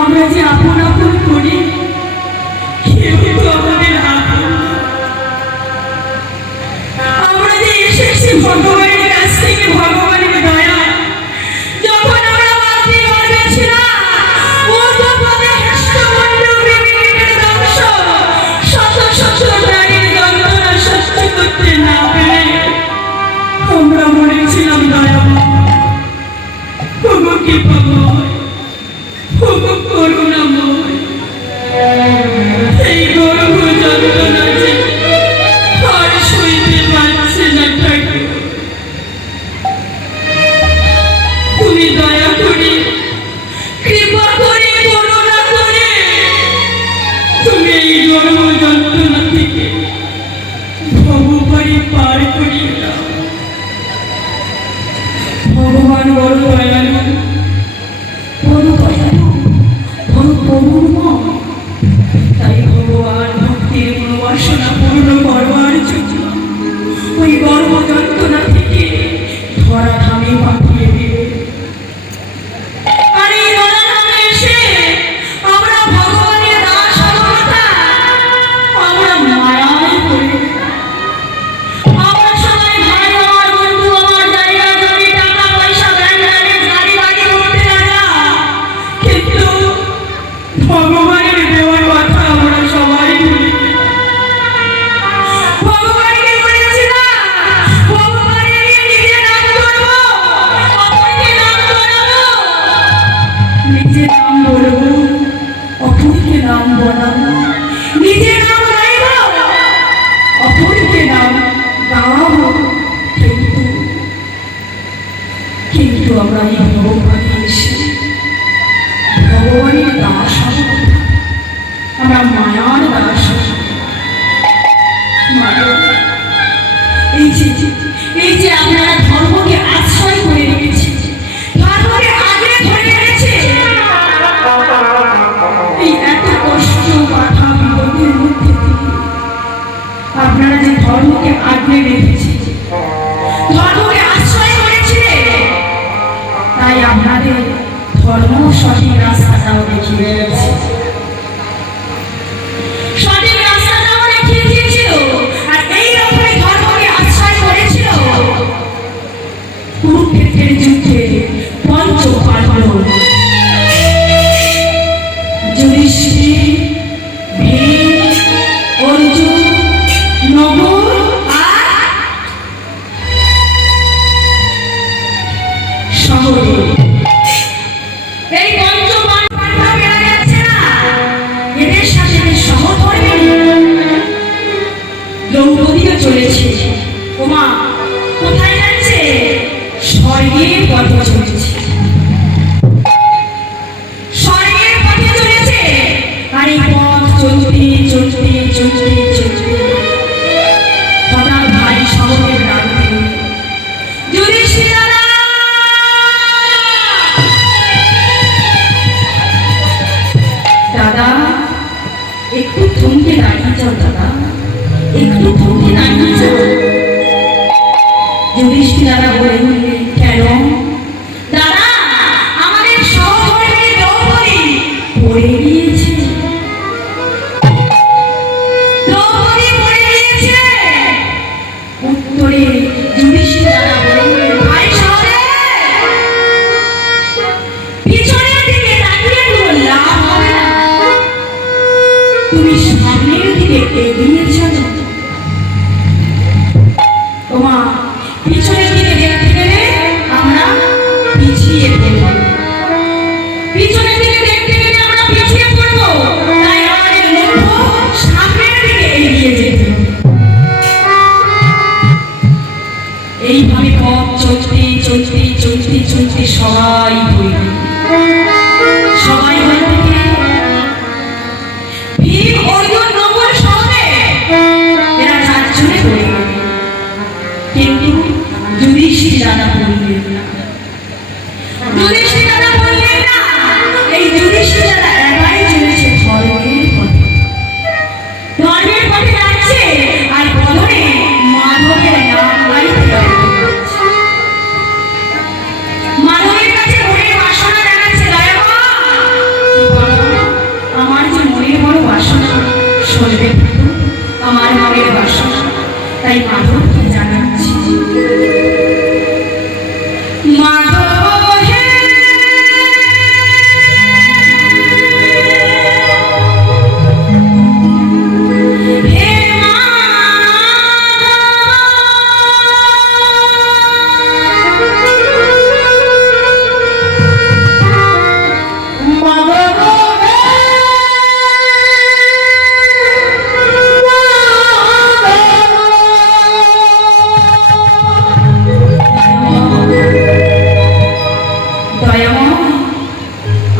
আমরা যে আপন আপন করি কেউ তো আমাদের আপন। আমরা যে এসেছি ভগবানের কাছ থেকে, ভগবানের দয়া। যখন আমরা মাতৃগর্ভে ছিলাম, ঊর্ধ্বপদে হেষ্টমণ্ড প্রেমিকের দংশ, শত শত প্রাণীর যন্ত্রণা সহ্য করতে না পেরে আমরা মরেছিলাম দয়াময়। ওগো কৃপাময়, ওগো করুণাময়, এই গর্ভ যন্ত্রণা যে আর সইতে পারছে না ঠাকুর। তুমি দয়া করে, কৃপা করে, করুণা করে তুমি এই গর্ভ যন্ত্রণা থেকে ভববাড়ি পার করিয়ে দাও। ভগবান বড় দয়ালু, বড় দয়ালু, বড় করুণাময়। তাই ভগবান ভক্তির মনোবাসনা পূর্ণ করবার জন্য ওই গর্ভ যন্ত্রণা থেকে ধরা ধামে পাঠিয়ে দিবে। আর এই ধরা ধামে এসে আমরা ভগবানের দাস হবতা, আমরা মায়ায় পড়ে আমরা সবাই ভাই আমার বন্ধু আমার জায়গা জমি টাকা পয়সা ব্যাংক ব্যালেন্স গাড়ি বাড়ি করতে লাগা। কিন্তু ভগবানের দেওয়ার কথা আমরা সবাই ভুলি। ভগবানকে বলেছিলাম ভগবানের নিজের নাম করবো, অপরকে নাম করাবো, নিজের নাম বলবো, অপরকে নাম বলাবো, নিজের নাম গাইব, অপরকে নাম গাওয়াবো। কিন্তু আমরা এই ভগবানে এসে ভগবানের দাস হব, আমরা মায়ার দাস হব। এই যে আপনারা ধর্মকে আশ্রয় করে রেখেছে, ধর্মকে আগলে ধরে রেখেছে, এই এত কষ্ট বাধা বিপদের মধ্যে আপনারা যে ধর্মকে আগলে রেখেছে, ধর্মকে আশ্রয় করেছে, তাই আপনাদের ধর্ম সঠিক রাস্তাটাও দেখিয়ে দিয়েছে, সঠিক রাস্তাটাও দেখিয়ে দিয়েছিল। আর এই রকমই ধর্মকে আশ্রয় করেছিল কুরুক্ষেত্রের যুদ্ধে পঞ্চ পাণ্ডব, যুধিষ্ঠির, ভীম, অর্জুন, নকুল আর সহদেব। এই পঞ্চ পাণ্ডব এরা যাচ্ছে না, এদের সাথে সহধর্মিণী দ্রৌপদীও চলেছে। ওমা কোথায় যাচ্ছে? স্বর্গের পথে চলেছে, স্বর্গের পথে চলেছে। আর এই পথ চলতে চলতে চলতে চলতে হঠাৎ ভাই সহদেব ডাকতে, যুধিষ্ঠির দাদা, দাদা একটু থমকে দাঁড়িয়ে যাও, দাদা একটু থমকে দাঁড়িয়ে যাও। যুধিষ্ঠির দাদা বলে উঠলেন, কেন দাদা? আমাদের সহধর্মিণী দ্রৌপদী পড়ে গিয়েছে, দ্রৌপদী পড়ে গিয়েছে। উত্তরে যুধিষ্ঠির দাদা বলে উঠলেন, ভাই সহদেব, পিছনের দিকে তাকিয়ে কোনো লাভ হবে না, তুমি সামনের দিকে এগিয়ে চলো। তোমা পিছনের দিকে দেখতে গেলে আমরা পিছিয়ে পড়ব, পিছনের দিকে দেখতে গেলে আমরা পিছিয়ে পড়ব। তাই আমাদের লক্ষ্য সামনের দিকে এগিয়ে যেতে হবে। এইভাবে পথ চলতে চলতে চলতে চলতে সবাই হইল, সবাই হইল ভীম, অর্জুন, নকুল, সহদেব এরা চারজনে পড়ে গেল। কিন্তু যুধিষ্ঠির দাদা বললেন না, যুধিষ্ঠির দাদা বললেন না। এই যুধিষ্ঠির দাদা একাই চলেছে ধর্মের পথে, ধর্মের পথে যাচ্ছে। আর বদনে মাধবের নাম গাইতে মাধবের কাছে বাসনা শুনবে আমার মনের বাসনা, তাই মাধবকে জানাচ্ছি। মাধব হে, হে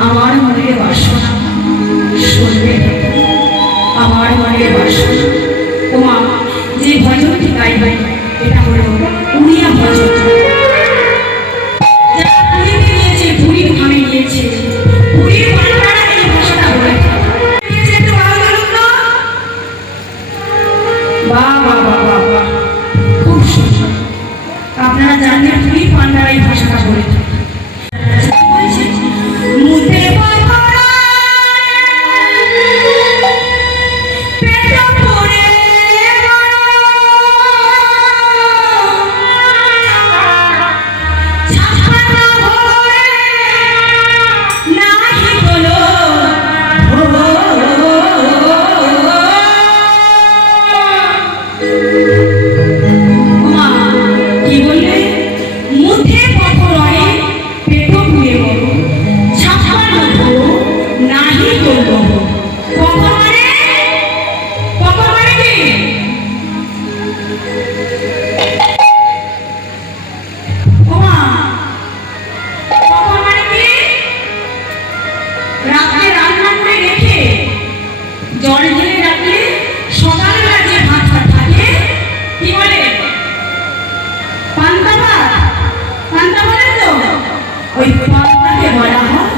আমার মনের বাসনা শুনবে আমার মনের বাসনা। তোমা যে ভজনটি গাইবে এটা হলো উড়িয়া ভজন। যারা পুরীতে নিয়েছে, পুরীর ধামে নিয়েছে, পুরীর পান্ডারা এই ভাষাটা বলে একটু ভালো বলুন তো। বাহ বাহ বাহ বাহ বাহ, খুব সুন্দর। আপনারা জানেন পুরীর পান্ডারা এই ভাষাটা বলে থাকে। মুতে বাহারা পেট পড়ে ছাপানা ভরে নাহি বলো মা কি বললে? মুথে পাথরে পেট পুড়ে বলো ছাপানা ভরো নাহি বলো। কখন মানে কি? ওমা কখন মানে কি? রাতে রান্না করে রেখে জল ঢেলে রাখলে সকালবেলা যে ভাতটা থাকে কি বলে? পান্তা ভাত। পান্তা বলে তো, ওই পান্তাকে বলা হয়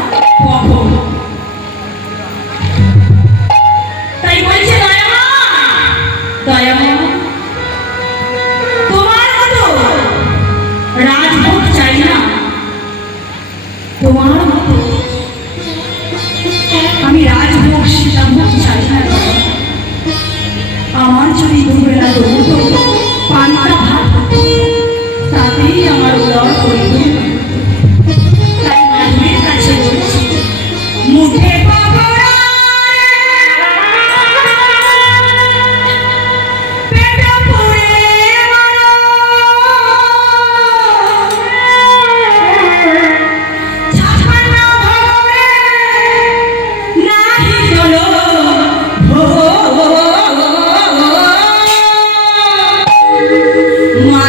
কখন। তাই বলছে দয়ামা, দয়ামা তোমার মতো রাজভোগ চাই না, তোমার মতো আমি রাজভোগ সীতাভোগ চাই না। আমার যদি দুবেলা দৌড় পান্তা ভাত হতো, তাতেই আমার উদয় করিবে। তাই মাধবের কাছে বলছি, মুঠে পাপড়া পেট পুড়ে মরো ছাপানা ভরে নাহি চলো ভো মা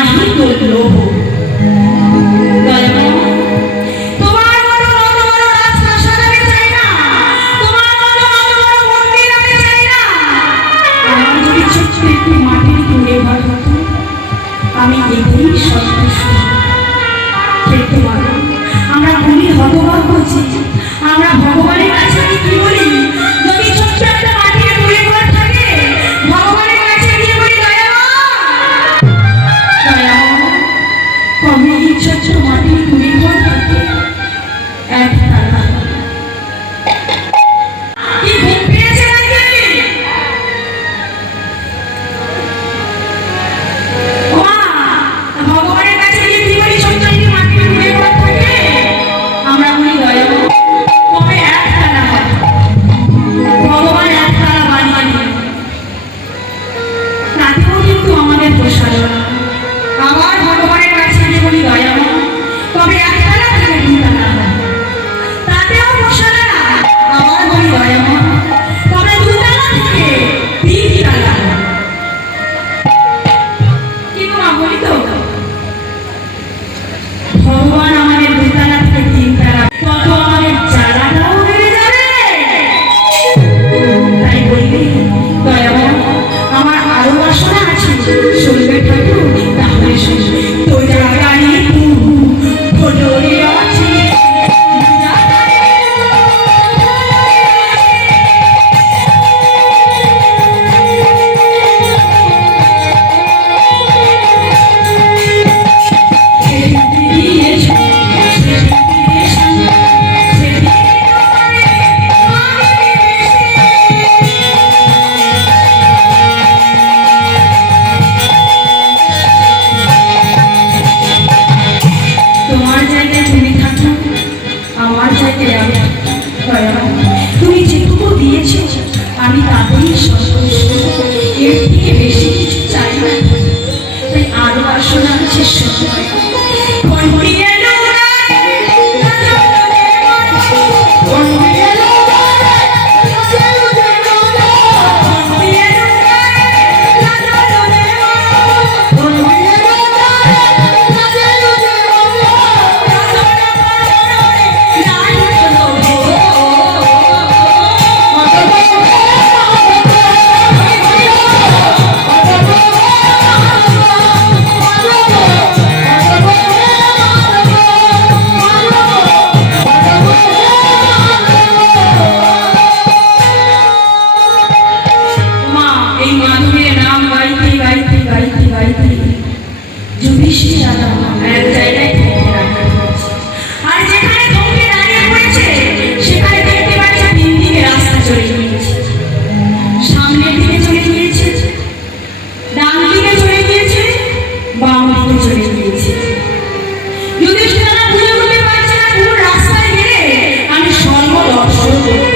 নাহি তোর লোভ। দয়াময়, তোমার মতো অত বড় রাজপ্রাসাদ আমি চাই না, তোমার মতো অত বড় মন্দির আমি চাই না। আমার যদি ছোট্ট একটু মাটির কুড়ে ঘর হতো, আমি এতেই সন্তুষ্ট। কিন্তু বলো, আমরা ভূমি হতভাগ করছি, আমরা ভগবানের কাছে কি বলি? যদি ছোট্ট একটা মাটির কুড়ে ঘর থাকে, ভগবানের কাছে গিয়ে বলি দয়াময়, দয়াময়, কবে এই ছোট্ট মাটির কুড়ে ঘর থাকে এক তালা। কি ঘুম পেয়েছে নাকি? ওমা, ভগবানের কাছে গিয়ে কি বলি? ছোট্ট একটি মাটির কুড়ে ঘর থাকে, আমরা বলি দয়াময়, কবে এক তালা হয়? ভগবান এক তালা বানিয়ে দিলেন, তাতেও কিন্তু আমাদের পোষাল না। আবার ভগবানের কাছে গিয়ে বলি দয়াময়, কবে এক তালা থেকে দুই তালা হয়? তাতেও পোষাল না। আবার বলি দয়াময়, কবে দুই তালা থেকে তিন তালা হয়? কি গো মা, বলি তো, ভগবান আমাদের দুতলা থেকে তিনতলা, কত আমাদের জ্বালাটাও বেড়ে যাবে। তাই বলবি দয়াময়, আমার আরো বাসনা আছে, শুনবে ঠাকুর? তাহলে শুনবে। তো জাগানি ভোজরে আছে, তোমার জায়গায় তুমি থাকো, আমার জায়গায় আমি থাকি। দয়াময়, তুমি যেটুকু দিয়েছ আমি তাতেই সন্তুষ্ট, এর থেকে বেশি কিছু চাই না। তাই আরো বাসনা আছে, সময় ঘন্টি এলো রে, রাজলো দেবর, ঘন্টি এলো রে, রাজলো দেবর, ঘন্টি এলো রে, রাজলো দেবর, ঘন্টি এলো রে, রাজলো দেবর, রাজলো পররে নাই হলো গো। মা, এই মাধবের নাম গাইতে গাইতে গাইতে গাইতে যুধিষ্ঠির রাজা এক জায়গায় থমকে দাঁড়িয়ে পড়েছে। আর যেখানে থমকে দাঁড়িয়ে পড়েছে, সেখানে দেখতে পাচ্ছে তিন দিকে রাস্তা চলে গিয়েছে। সামনের দিকে চলে গিয়েছে, ডান দিকে চলে গিয়েছে, বাম দিকে চলে গিয়েছে। যুধিষ্ঠির রাজা বুঝে উঠতে পারছে না কোন রাস্তায় গেলে আমি সর্বদর্শন করব।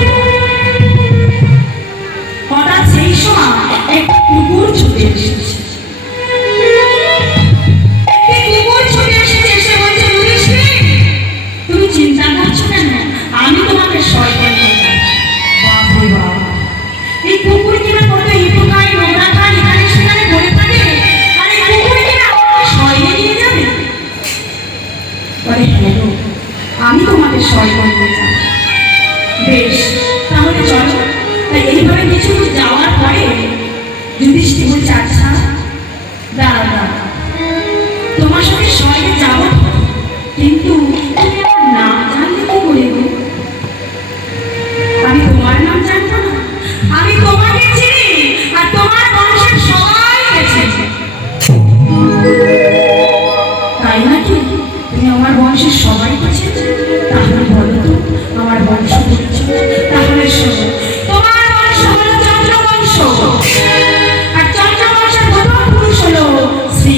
হঠাৎ সেই সময় একটা কুকুর ছুটে এসেছে। একটি কুকুর ছুটে এসেছে, এসে বলছে, যুধিষ্ঠির, তুমি চিন্তা করছো কেন? আমি তোমাকে সহায় করব। বাপরে বাপ, এই কুকুর কিনা কত ইটুকাই নোংরা খায়, এখানে সেখানে পড়ে থাকে, আর এই কুকুর কিনা আমাকে সহায় নিয়ে যাবে? বলে, হ্যাঁ গো, আমি তোমাকে সহায় করব। বেশ, তাহলে চলো। তাই এইভাবে কিছু দূর যাওয়ার পরে যুধিষ্ঠির বলছে, আচ্ছা দাঁড়াও দাঁড়াও, তোমার সঙ্গে সঙ্গে যাবো, কিন্তু তুমি আমার নাম জানলে কি করে গো? আমি তোমার নাম জানবো না? আমি তোমাকে চিনি, আর তোমার বংশের সবাইকে চিনি। তাই নাকি? তুমি আমার বংশের সবাইকে চিনি? তাহলে বলো তো আমার বংশ পরিচয়। তাহলে শোনো, তোমার বংশ হলো চন্দ্রবংশ, আর চন্দ্রবংশের প্রথম পুরুষ হলো শ্রী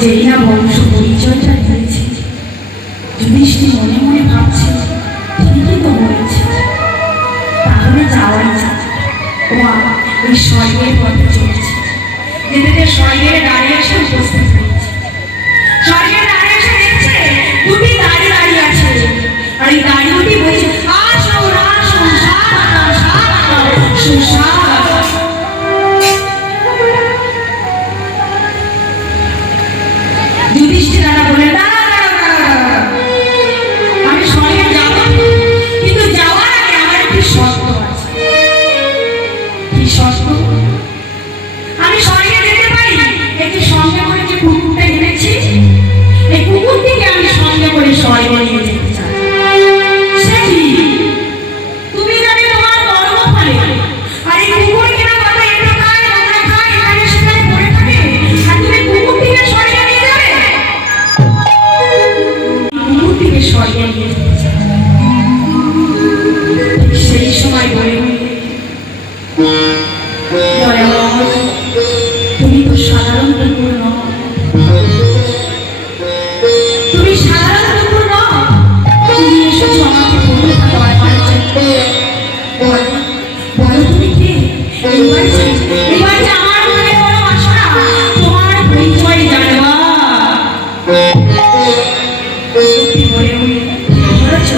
যেই না বংশ পরিচয়টা দিয়েছে, যুধিষ্ঠির মনে মনে ভাবছে ঠিকই তো বলেছে, তাহলে যাওয়াই যায়। ওমা ওই স্বর্গের পথে চলছে, যেতে স্বর্গের দ্বারে এসে উপস্থিত হয়েছে। স্বর্গের দ্বারে এসে দেখছে দুটি গাড়ি দাঁড়িয়ে আছে, আর এই গাড়ি দুটি বলছে আসো আসো স্বাগতম স্বাগতম সুস্বাগতম। যুধিষ্ঠির রাজা বললেন দাঁড়া দাঁড়া দাঁড়া দাঁড়া, আমি স্বর্গে যাব, কিন্তু যাওয়ার আগে আমার একটি শর্ত আছে। কি শর্ত? আমি স্বর্গে যেতে পারি, একটি সঙ্গে করে যে কুকুরটা এনেছি, এই কুকুরটিকে আমি সঙ্গে করে স্বর্গে নিয়ে যেতে চাই। সে কি? তুমি জানি তোমার কর্ম ফলে, আর এই কুকুর কেনা কথা এটা খায় ওটা খায়, এখানে সেখানে পড়ে থাকে, আর তুমি কুকুরটিকে স্বর্গে নিয়ে যাবে? কুকুরটিকে স্বর্গে নিয়ে যেতে চাই। সেই সময় বলে তুমি তো সাধারণ কুকুর নও, তুমি সাধারণ কুকুর নও, তুমি এসেছো আমাকে পরীক্ষা করবার জন্য। বলো তুমি কে? এবার যে আমার মনে বড় বাসনা তোমার পরিচয় জানবা। সত্যি বলে বলেছ,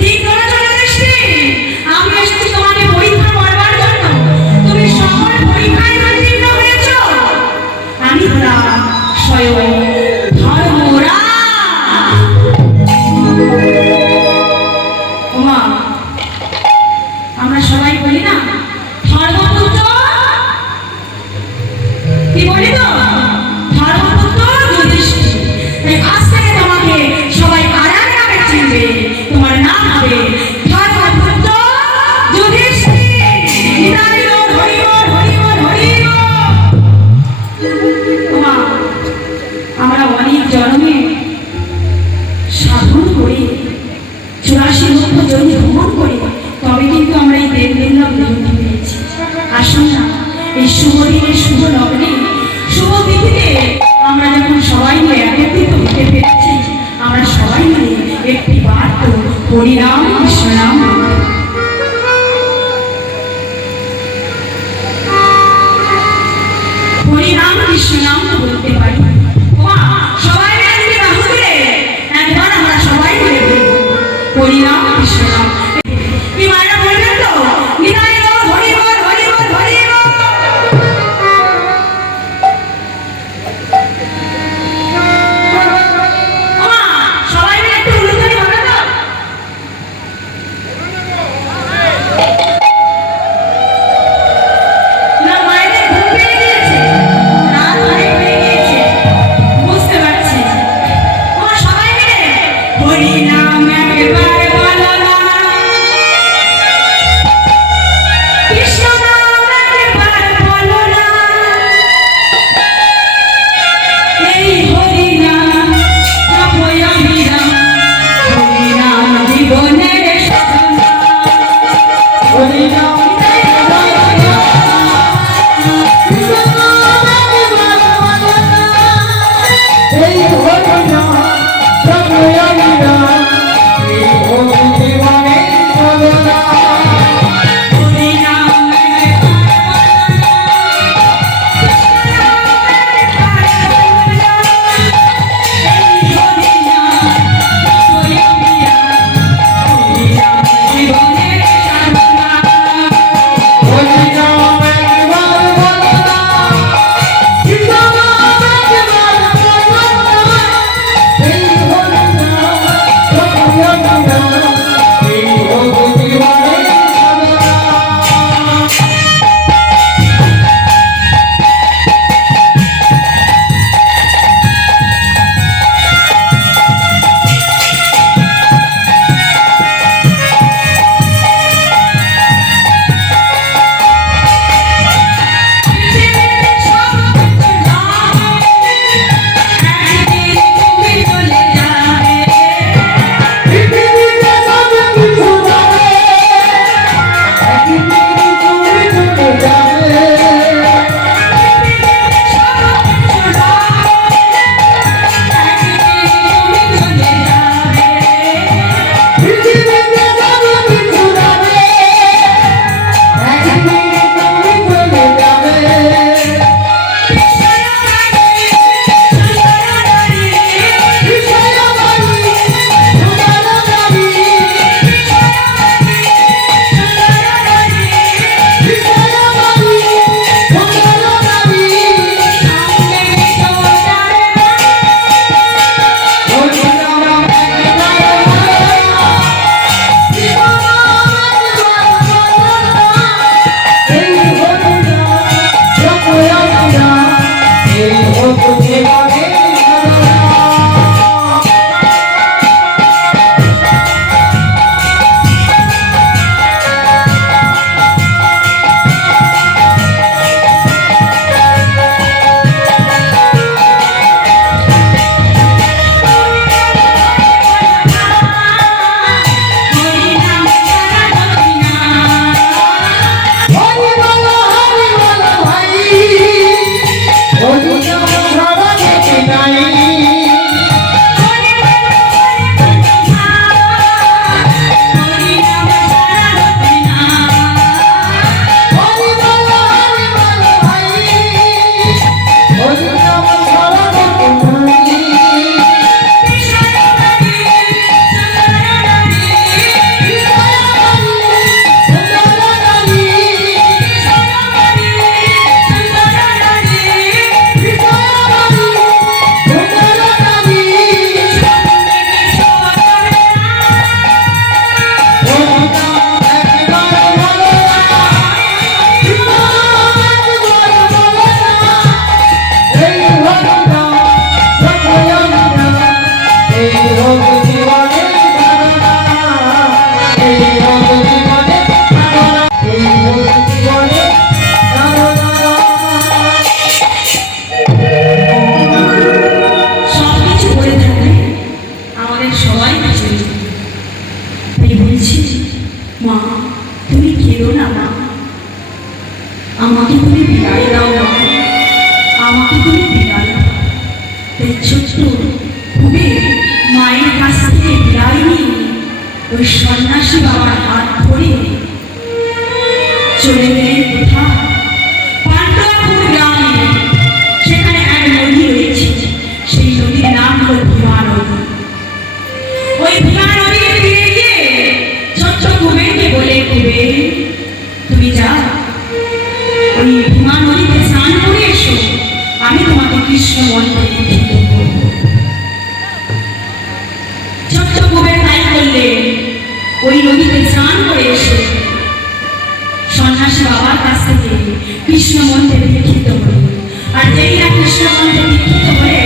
ঠিক বলেছ যুধিষ্ঠির, আমি এসেছি তোমাকে পরীক্ষা করবার জন্য। তুমি সকল পরীক্ষায় উত্তীর্ণ হয়েছ। আমি হলাম স্বয়ং ধর্মরাজ। ওমা, আমরা সবাই বলি না ধর্মপুত্র, কি বলি তো ধর্মপুত্র যুধিষ্ঠির। তাই আজ থেকে তোমাকে সবাই আর এক নামে চিনবে, তোমার নাম হবে ধর্মপুত্র যুধিষ্ঠির। হরি বল হরি বল হরি বল হরি বল। ওমা, আমরা অনেক জন্মে সাধন করে 84 লক্ষ জমি ভ্রমণ করে তবে কিন্তু আমরা এই দেবলীলা গ্রহণ পেয়েছি। আসুন না এই শুভ দিনে শুভ লগ্নে শুভ তিথিতে আমরা যখন সবাই মিলে একত্রিত হতে পেরেছি, আমরা সবাই মিলে একটি বাক্য হরিনাম কৃষ্ণনাম হরিনাম কৃষ্ণনাম বলতে পারি। ওমা, সবাই মিলে যদি বাহু তুলে একবার আমরা সবাই মিলে বলবো হরিনাম কৃষ্ণনাম। কি মায়েরা বলবেন তো? নিতাই গৌর হরি বল হরি বল হরি বল। ওমা, সবাই মিলে একটু উলুধ্বনি হবে তো? না, মায়েদের ঘুম পেয়ে গিয়েছে, রাত অনেক হয়ে গিয়েছে, বুঝতে পারছি। ওমা, সবাই মিলে হরি নাম একবার বলো। আমাকে তুমি বিদায় দাও না, আমাকে তুমি বিদায় দাও। তাই ছোট্ট কুবের মায়ের কাছ থেকে বিদায় নিয়ে ওই সন্ন্যাসী বাবার হাত ধরে চলে গেলেন কোথায়? পাণ্ডবপুর গ্রামে। সেখানে এক নদী রয়েছে, সেই নদীর নাম হল ভীমা নদী। ওই ভীমা নদীর তীরে গিয়ে ছোট্ট কুবেরকে বলে, কুবের তুমি যাও ওই ভীমা নদীতে স্নান করে এসো, আমি তোমাকে কৃষ্ণ মন্ত্রে দীক্ষিত করব। ছোট্ট কুবের তাই করলেন, ওই নদীতে স্নান করে এসে সন্ন্যাসী বাবার কাছ থেকে কৃষ্ণ মন্ত্রে দীক্ষিত হল। আর যেই না কৃষ্ণ মন্ত্রে দীক্ষিত হলে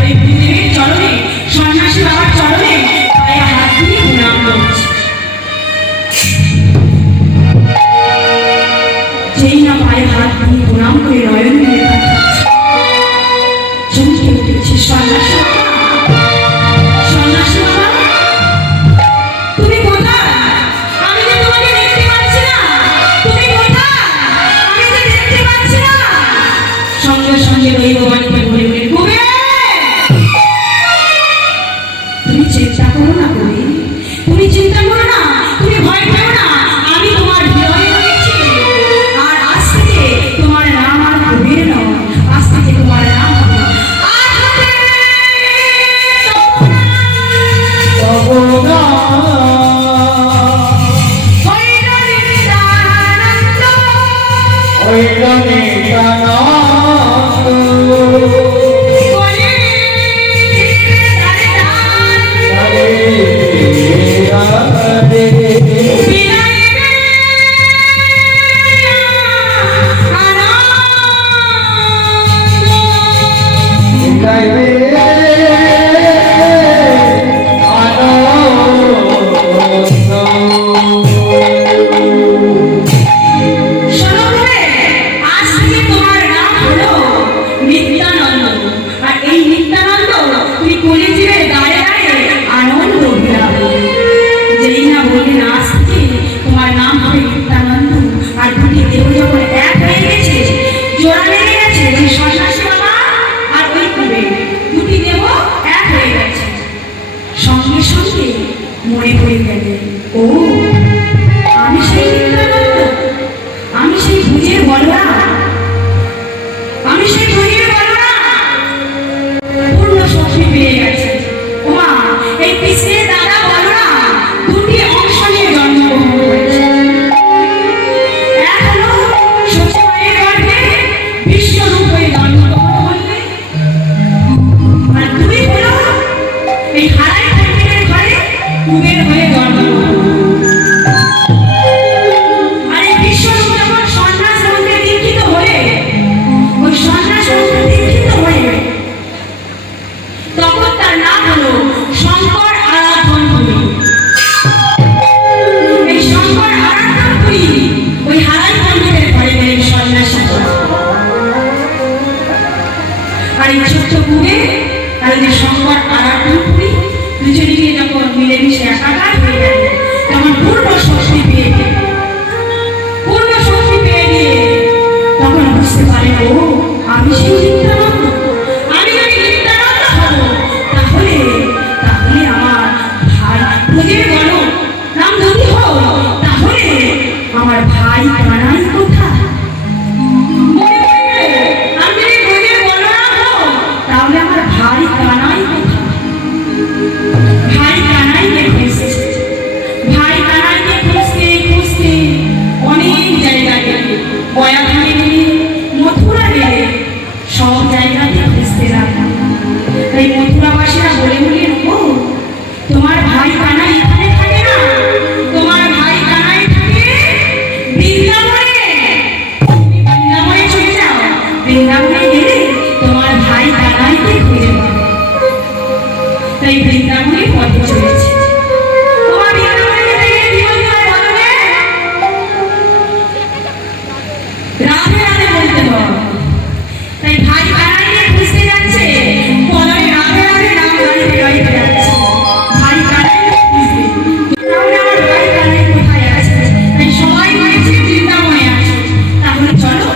ওই গুরুদেবের চরণে, সন্ন্যাসী বাবার চরণে পায়ে হাত দিয়ে প্রণাম করছে। যেই না পায়ে হাত দিয়ে প্রণাম করে নয়ন দিয়ে তাকাচ্ছে, চমকে উঠেছে সন্ন্যাসী বাবা। সন্ন্যাসী বাবা তুমি কোথায়? আমি যে তোমাকে দেখতে পাচ্ছি না। তুমি কোথায়? আমি যে দেখতে পাচ্ছি না। সঙ্গে সঙ্গে দৈববাণীতে বলে উঠে, কুবের তুমি চিন্তা করো না, কুবের তুমি চিন্তা করো না, তুমি ভয় পেও না, আমি তোমার হৃদয়ে রয়েছি। আর আজ থেকে তোমার নাম আর কুবের নয়, আজ থেকে তোমার নাম হবে মনে পড়ে গেলে, ও আমি সেই নিত্যানন্দ, আমি সেই ভুজের বলরাম, আমি সেই ভুজের বলরাম। পূর্ণ শক্তি পেয়ে গেছে। ওমা এই কৃষ্ণের দাদা বলরাম দুটি অংশ নিয়ে জন্মগ্রহণ করেছে। এক হলো সচিবায়ের গর্ভে বিশ্বরূপ হয়ে জন্মগ্রহণ করলে, আর দুই হলো এই হারাই কুবের হয়ে জন্মগ্রহণ। আর এই বিশ্বরূপ যখন সন্ন্যাস মন্ত্রে দীক্ষিত হয়ে, ওই সন্ন্যাস মন্ত্রে দীক্ষিত হয়ে তখন তার নাম হলো শঙ্কর আরাধনপুরী। এই শঙ্কর আরাধনপুরী ওই হারাই পণ্ডিতের ঘরে গেলেন সন্ন্যাসী। আর এই ছোট্ট কুবের আর এই শঙ্কর আরাধনপুরী দুজনে গিয়ে যখন মিলেমিশে একাকার হয়ে গেল, তখন পূর্ণ শক্তি পেয়ে গিয়ে তখন বুঝতে পারে, ও আমি সেই নিত্যানন্দ। আমি যদি নিত্যানন্দ হব, তাহলে তাহলে আমার ভাই ভোজের গণ নাম যদি হও, তাহলে আমার ভাই কানাই কোথায়? আমি যদি ভোজের গণ নাম হও, তাহলে আমার ভাই কানাই কোথায়? ভাই কানাইকে খুঁজছে, ভাই কানাইকে খুঁজতে খুঁজতে অনেক জায়গা গেলে, বয়াখানে গেলে, মথুরা গেলে, সব জায়গাতে খুঁজতে লাগলো। তাই মথুরাবাসীরা বলে বললেন, ও তোমার ভাই কানাই এখানে থাকে না, তোমার ভাই কানাই থাকে বৃন্দাবনে। বৃন্দাবনে চলে যাও, বৃন্দাবনে গেলে তোমার ভাই কানাইকে খুঁজে পাবে। তাই বৃন্দাবনের পথে চলেছে। তোমার বৃন্দাবনে যেতে গিয়ে কি বলতে হয় বলো? রাধে রাধে বলতে হয়। তাই ভাই কানাইকে খুঁজতে যাচ্ছে, বলরে রাধে রাধে নাম গাইতে গাইতে যাচ্ছে। ভাই কানাইকে খুঁজতে, তাহলে আমার ভাই কানাই কোথায় আছে? তাই সবাই বলেছে বৃন্দাবনে আছে। তাহলে চলো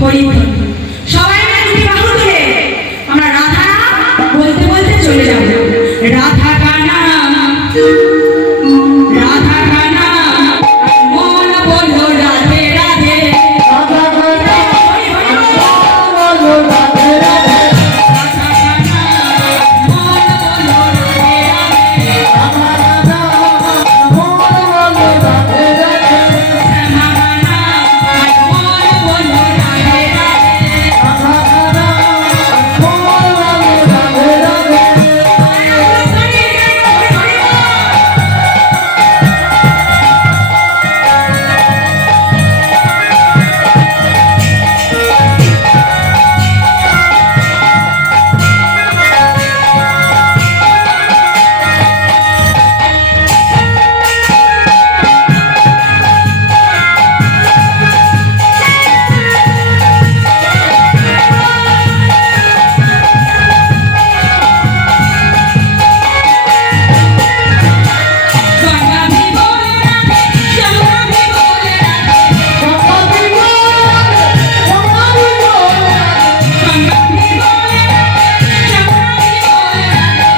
হরি হরি সবাই মিলে দুটি বাহু তুলে আমরা রাধা বলতে বলতে চলে যাব। রাধা কানা রাধা কানা মন বলো রাধে রাধে রাধা কানা হরি হরি বলো রাধে রাধে রাধা কানা মন বলো রাধে রাধে রাধা কানা বলো রাধে রাধে শ্যামা কানা মন বলো রাধে রাধে রাধা কানা বলো রাধে রাধে গঙ্গা ভি বলে রাধে যমুনা ভি বলে রাধে সমাধি বলে সমাধি বলে গঙ্গা ভি বলে রাধে যমুনা ভি বলে রাধে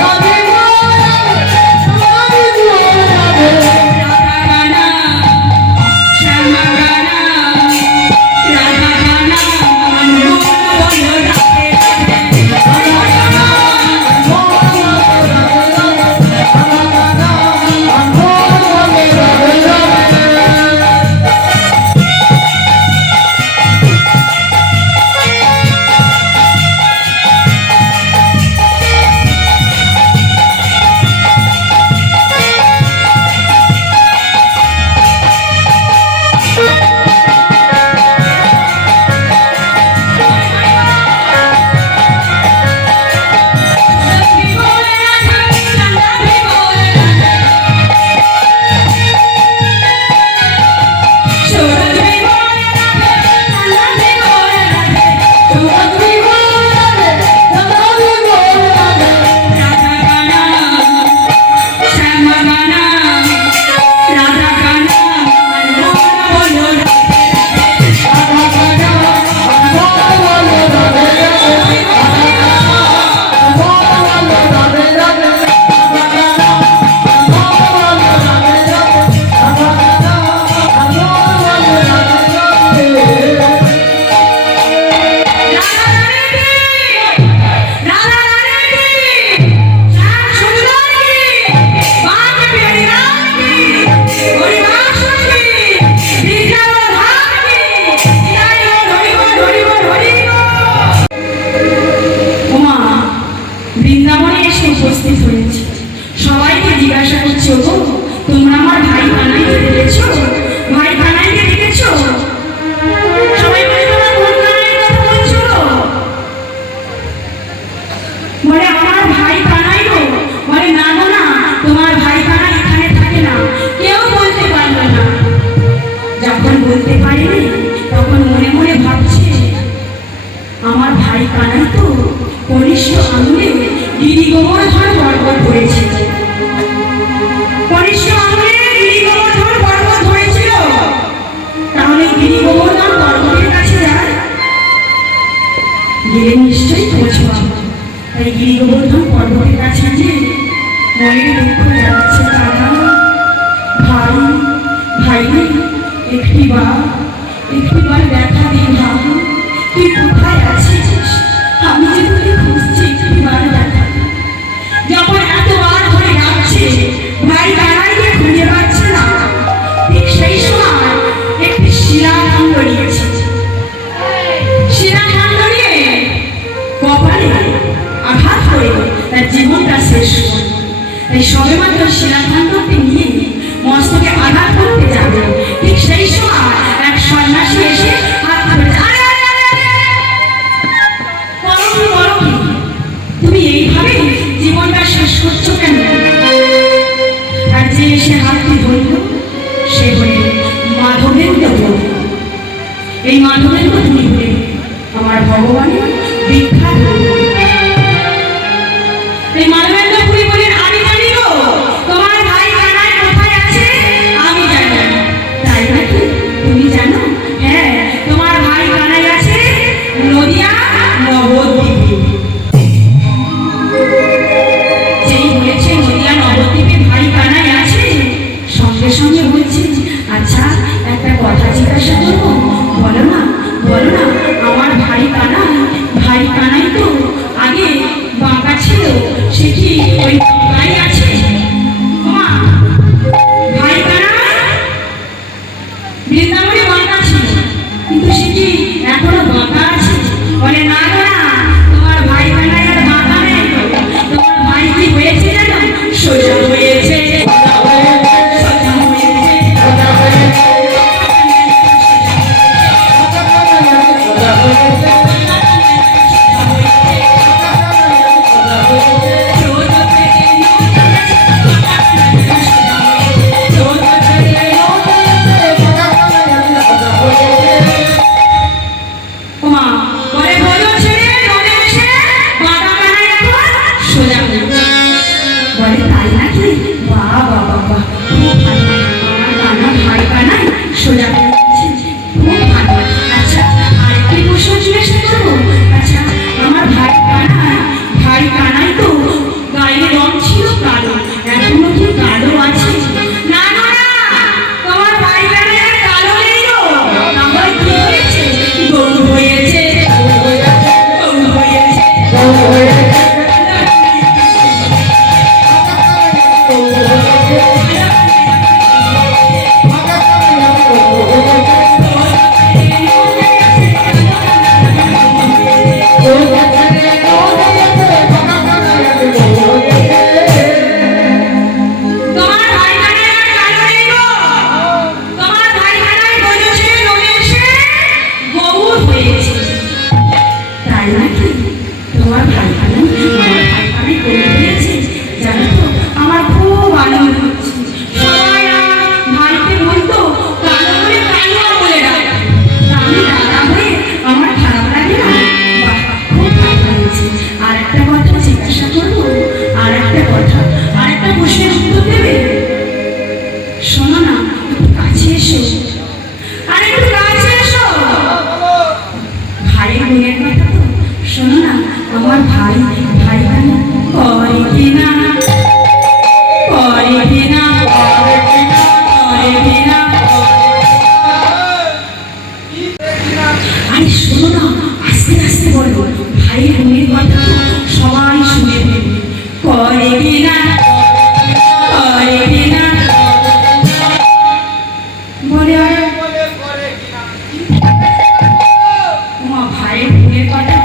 সমাধি বলে সমাধি বলে রাধা কানা শ্যামা কানা রাধা কানা মন বলো রাধে রাধে ভি বলে রাধে গঙ্গা ভি বলে রাধে সূরজ ভি বলে রাধে গঙ্গা ভি বলে রাধে সূরজ ভি বলে রাধা কানা শ্যামা কানা রাধা কানা মন বলো রাধে রাধে রাধা রানী রাধা রানী শ্যাম সুন্দর কি বাঁধ প্যারি রানী হরিদাস কি বৃন্দাবন কি জয় হরি বল হরি বল হরি বল। ওমা বৃন্দাবনে এসে উপস্থিত হয়েছে। সবাইকে জিজ্ঞাসা করছো গো তোমরা আমার ভাই কানাইকে দেখেছো? ভাই কানাইকে দেখেছো? সবাই বলে তোমরা কোন কানাইয়ের কথা বলছো গো? বলে আমার ভাই কানাই গো। বলে না গো না, তোমার ভাই কানাই এখানে থাকে না, কেউ বলতে পারবে না। যখন বলতে পারেনি তখন মনে মনে ভাবছে আমার ভাই কানাই তো কনিষ্ঠ আঙুলে গিরি গোবর্ধন পর্বত ধরেছে। কনিষ্ঠ আঙুলে গিরি গোবর্ধন পর্বত ধরেছিল, তাহলে গিরি গোবর্ধন পর্বতের কাছে যায় গেলে নিশ্চয়ই পৌঁছবা। তাই গিরি গোবর্ধন পর্বতের কাছে গিয়ে মনের দুঃখ জানাচ্ছে দাদা ভাই ভাই একটিবার দেখা দিন ভাই, তুই কোথায় আছিস? আমি যে তোকে খুঁজছি একটিবার দেখা দে। যখন এতবার ধরে ডাকছে ভাই কানাইকে খুঁজে পাচ্ছে না, ঠিক সেই সময় একটি শিলাখণ্ড নিয়েছে। শিলাখণ্ড নিয়ে কপালে আঘাত করে তার জীবনটা শেষ করে। তাই সবেমাত্র শিলাখণ্ডটি নিয়ে মস্তকে আঘাত করতে যাবে, ঠিক সেই সময় এক সন্ন্যাসী এসে হাত ধরে আরে আরে আরে আরে করো কি? তুমি এইভাবে জীবনটা শেষ করছো কেন? আর যে এসে হাতটি ধরল সে হলেন মাধবেন্দ্র গুরু। এই মাধবেন্দ্র গুরু হলেন আমার ভগবানের বিখ্যাত গুরু। এই মাধবেন্দ্র পুরী বলেন আমি জানি গো তোমার ভাই কানাই কোথায় আছে, আমি জানি। তাই নাকি? তুমি জানো? হ্যাঁ, তোমার ভাই কানাই আরে শোনো না, আস্তে আস্তে বলো, ভাই বোনের কথা সবাই শুনে ফেলবে। করে কিনা, করে কিনা, বলে আর তোমার ভাই বোনের কথা,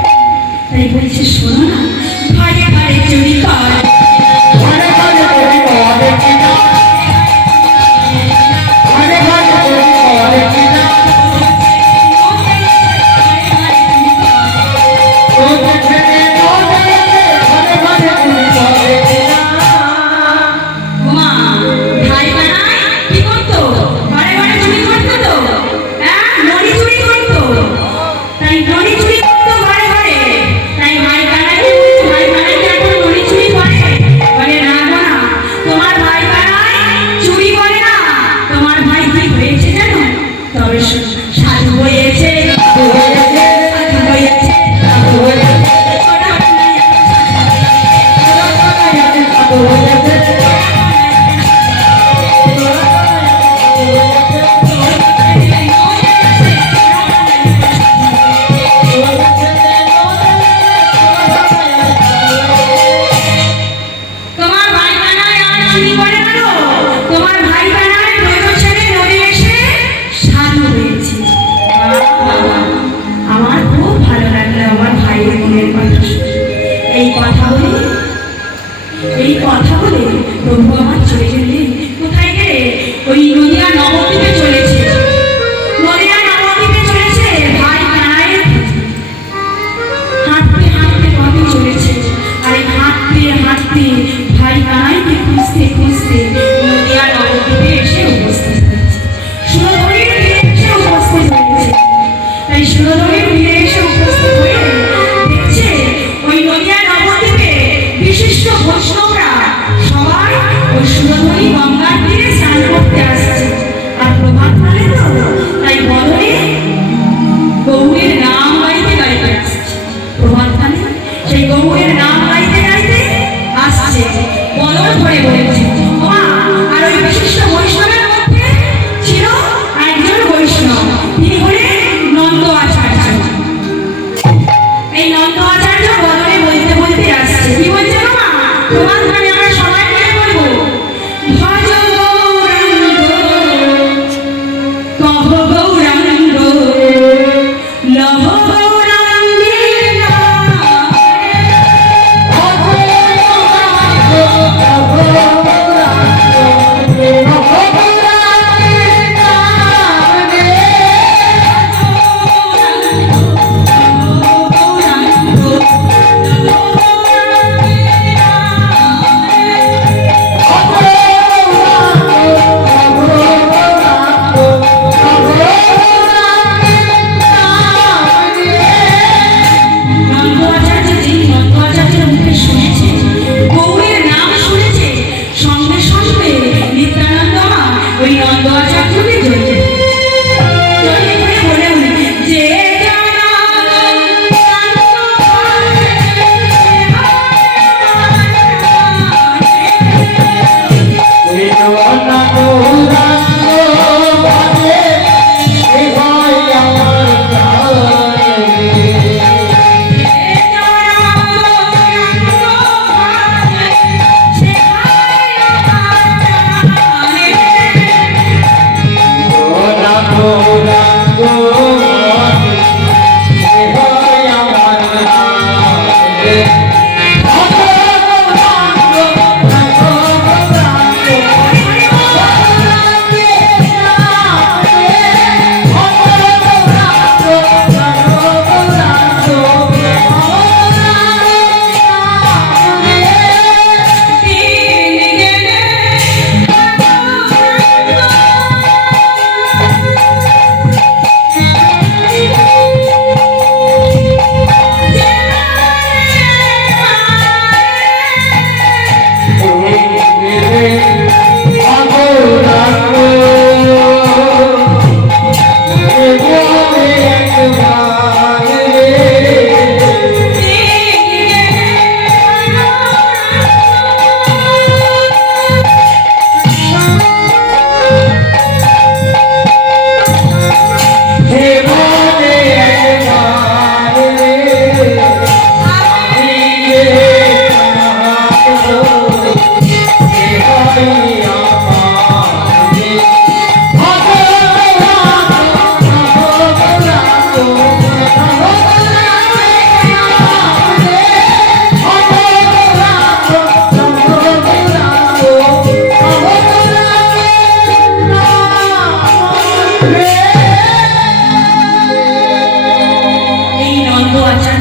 তাই বলছে শোনো না, ঘরে ঘরে চুরি করে, ঘরে ঘরে চুরি করে কিনা ঘরে ঘরে চুরি করে কিনা ও দেখে ঘরে ঘরে চুরি করে কিনা মা ভাই বানায় কি করতো, ঘরে ঘরে চুরি করতো তো, হ্যাঁ নড়ি চুরি করতো, তাই নড়ি চুরি করতো ঘরে ঘরে, তাই ভাই বানায়, ভাই বানায় কি এখন নড়ি চুরি করে? বলে না গো না, তোমার ভাই বানায় চুরি করে না, তোমার ভাই কি হয়েছে জানো? তবে সাধু হয়েছে, সাধু হয়েছে, সাধু হয়েছে, সাধু হয়েছে, ছোট সাধু হয়েছে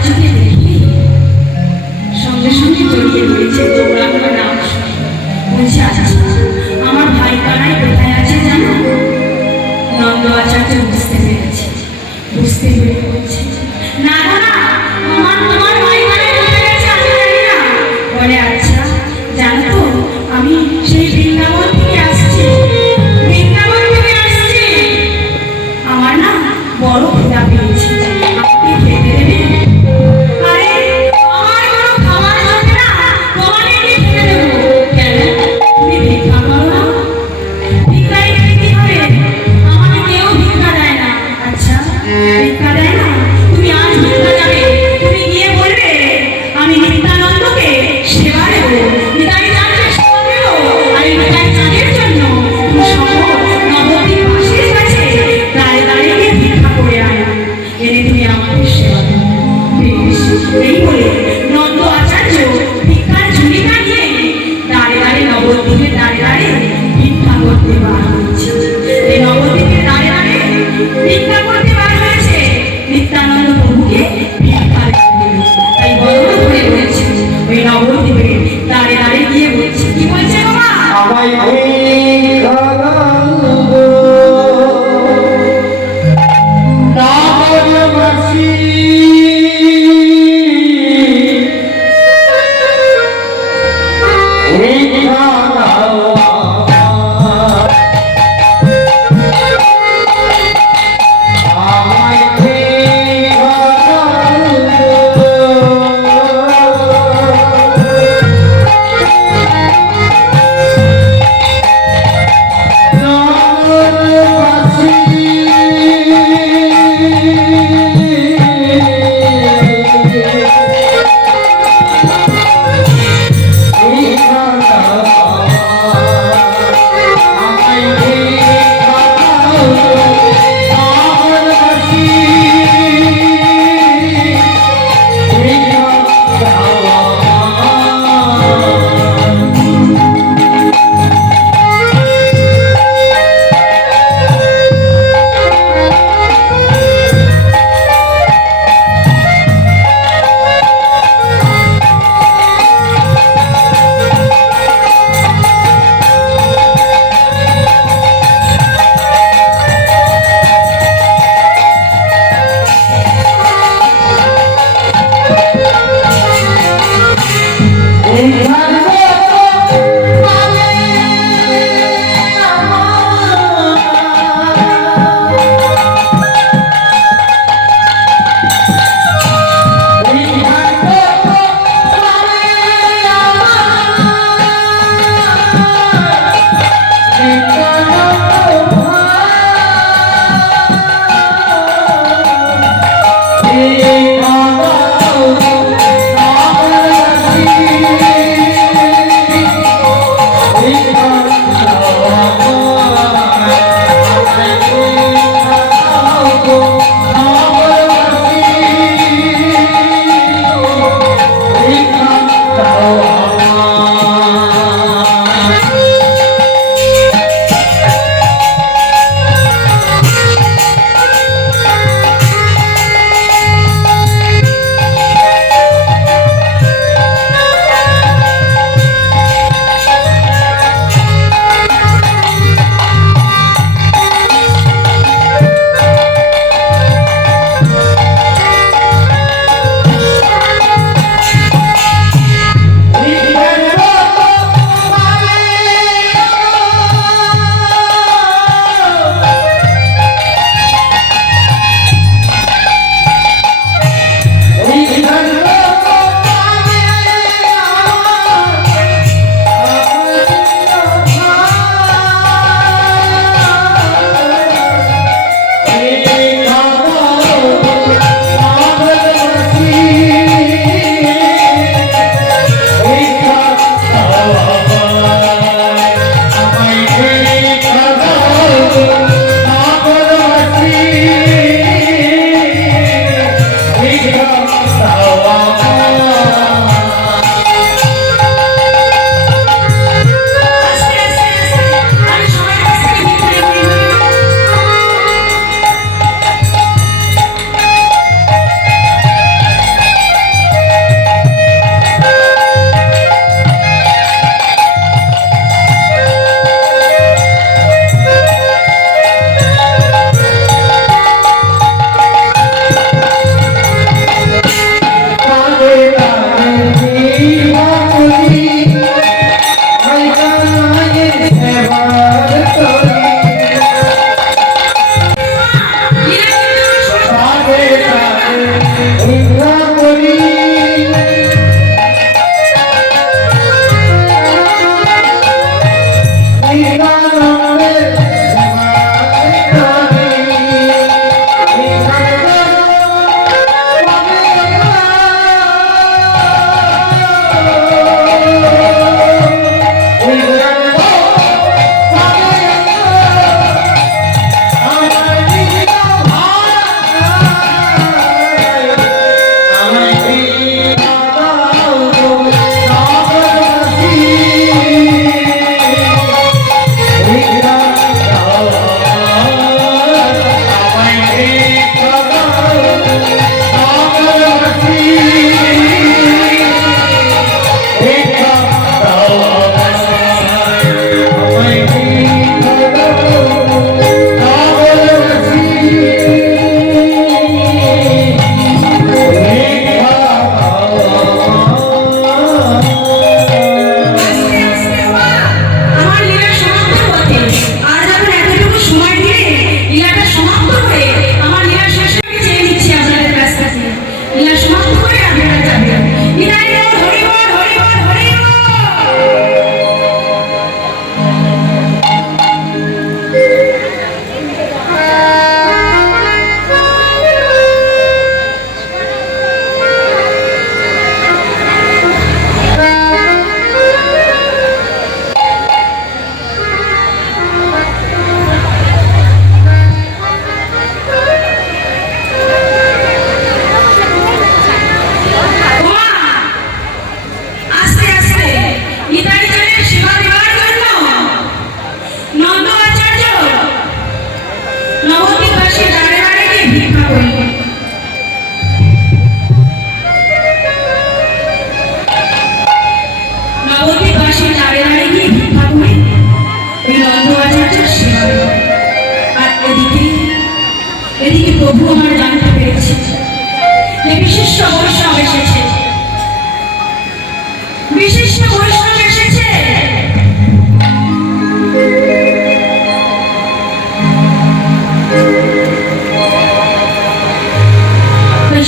চোখে দেখি সঙ্গে সঙ্গে জড়িয়ে ধরেছে দৌড়ানো ডাক শুনে। বলছে, আচ্ছা আমার ভাই কানাই কোথায় আছে জানো? নন্দ আচার্য বুঝতে পেরে বলছে, না গো না, তোমার ভাই কানাই কোথায় গেছে আমি জানি না। বলে, আচ্ছা জানো তো, আমি সেই বৃন্দাবন থেকে আসছি, আমার না বড় ক্ষুধা পেয়েছে, আপনি খেতে দেবেন? আরে আমার কোনো খাবার হবে না, তোমাকে কি খেতে দেবো? কেন, তুমি ভিক্ষা করো না? ভিক্ষায় খেতে হবে? আমাকে কেউ ভিক্ষা দেয় না। আচ্ছা ভিক্ষা দেয় না, তুমি আজ ভিক্ষা যাবে, তুমি গিয়ে বলবে আমি নিত্যানন্দকে সেবা দেবো, নিতাই চাঁদকে সেবা দেবো, আর এই নিতাই চাঁদের জন্য তুমি শহর নবদ্বীপ বাসীর কাছে দাঁড়িয়ে দাঁড়িয়ে গিয়ে ভিক্ষা করে আনো, এনে তুমি আমাকে সেবা দেবে। বেশ, এই বলে নন্দ আচার্য ভিক্ষার ঝুলিটা নিয়ে দাঁড়িয়ে দাঁড়িয়ে নবদ্বীপে দাঁড়িয়ে দাঁড়িয়ে ভিক্ষা করতে বার হয়েছে। এই নবদ্বীপে দাঁড়িয়ে দাঁড়িয়ে ভিক্ষা করতে বার হয়েছে নিত্যানন্দ প্রভুকে ভিক্ষা দিতে। তাই বড় ধরে বলেছে, ওই নবদ্বীপে দাঁড়িয়ে দাঁড়িয়ে গিয়ে বলছে, কি বলছে বাবা? আমায় ভিক্ষা দাও গো, না বলে বাসি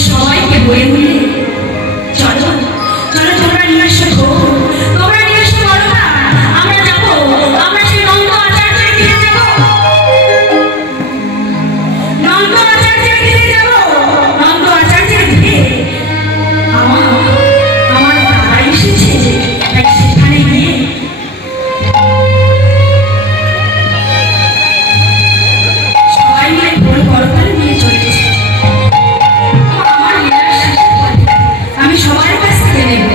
সবাইকে বলে বলে চলো চলো তোমরা নিয়ে এসো গো, তোমরা নিয়ে এসো বলো না, আমরা যাবো, আমরা সেই নন্দ আচার্যের গৃহে যাবো, নন্দ আচার্যের গৃহে যাবো, নন্দ আচার্যের গৃহে আমার আমার দাদা এসেছে, তাই সেখানে গিয়ে সবাই মিলে ভোর করতাল নিয়ে চলেছে। আমার লীলার শেষের পথে আমি সবার কাছ থেকে নেব।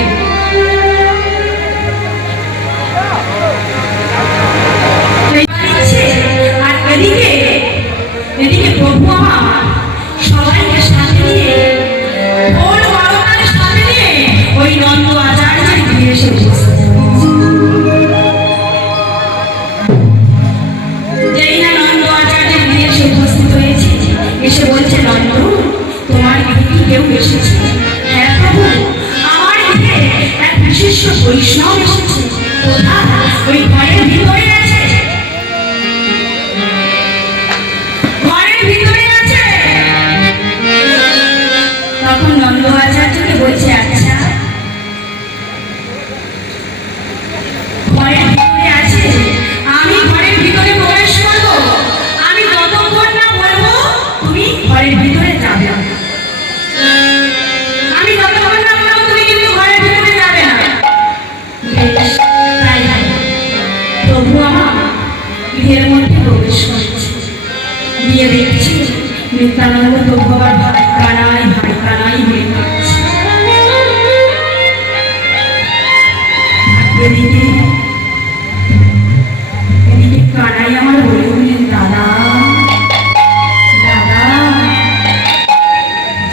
আর এদিকে এদিকে প্রভু আমার সবাইকে সাথে নিয়ে ভোর করতাল সাথে নিয়ে ওই নন্দ আচার্যের গৃহে এসে উপস্থিত হয়েছে। যেই না নন্দ আচার্যের গৃহে এসে উপস্থিত হয়েছে, এসে বলছে নন্দ তোমার গৃহে কি কেউ এসেছে? হ্যাঁ প্রভু, আমার গৃহে এক বিশিষ্ট বৈষ্ণব এসেছে। কোথায়? ওই ঘরের ভিতরে আছে, ঘরের ভিতরে আছে। তখন নন্দ আচার্যকে বলছে আচ্ছা ঘরের ভিতরে আছে, আমি ঘরের ভিতরে প্রবেশ করবো, আমি যতক্ষণ না বলবো তুমি ঘরের ভিতরে যাবে না, আমি যতক্ষণ না বলবো তুমি কিন্তু ঘরের ভিতরে যাবে না। বেশ, তাই হবে। প্রভু আমার গৃহের মধ্যে প্রবেশ করেছে, গিয়ে দেখছি নিত্যানন্দ প্রভু আবার ভাই কানাই হয়ে যাচ্ছে। এদিকে এদিকে কানাই আমার বলে উঠলেন দাদা দাদা,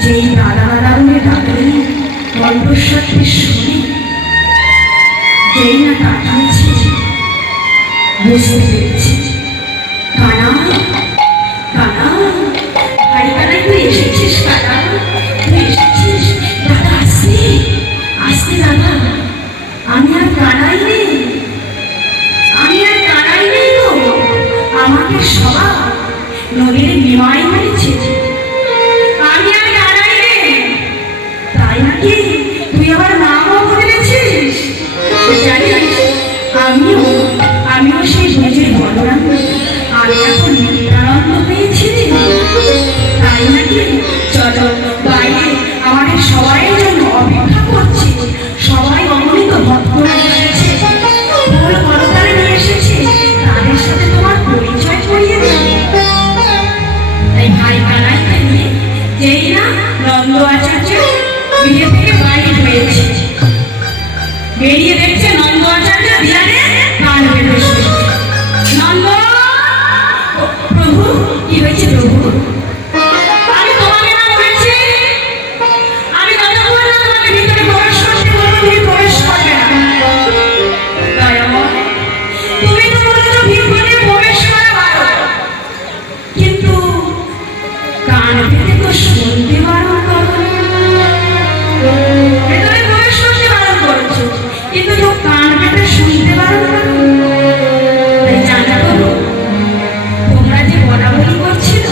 যেই দাদা দাদা বলে ডাকলে কণ্ঠস্বরটি শুনে যেই না তাকিয়েছে বুঝতে পেরেছি কানা কানা, ভাই কানাই তুই এসেছিস, কানা তুই এসেছিস। দাদা আসতে আসতে দাদা, আমি আর কানাই নেই, আমি আর কানাই নেই গো, আমাকে সবাই নদীর নিমাই মেরেছে, আমি আর কানাই নেই। তাই নাকি? তুই আবার নামও বলেছিস? জানিস আমিও আমিও সেই বুঝির বলরাম, আমি এখন নিত্যানন্দ পেয়েছি। তাই নাকি? চলো বাইরে আমাদের সবাই জন্য অপেক্ষা করছে, সবাই অগণিত ভক্তরা এসেছে, ভোর করতালে নিয়ে এসেছে, তাদের সাথে তোমার পরিচয় করিয়ে দেবে। তাই ভাই কানাইকে নিয়ে যেই না নন্দ আচার্য বিয়ে থেকে বাইরে হয়েছে, বেরিয়ে দেখছে নন্দ আচার্য বিহারে গান বেরোচ্ছে। নন্দ প্রভু, কি হয়েছে প্রভু? আমি তোমাকে না বলেছি, আমি যতক্ষণ না তোমাকে ভিতরে প্রবেশ করতে বলবো তুমি প্রবেশ করবে না। দয়াময়, তুমি তো বলেছো ভিতরে প্রবেশ করা ভালো, কিন্তু কান পেতে তো শুনতে বারণ করো, ভেতরে প্রবেশ করতে বারণ করছো, কিন্তু তো কান পেতে শুনতে বারণ করো। তাই জানা করো তোমরা যে বলা বলি করছিল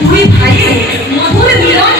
দুই ভাইয়ের মধুর মিলন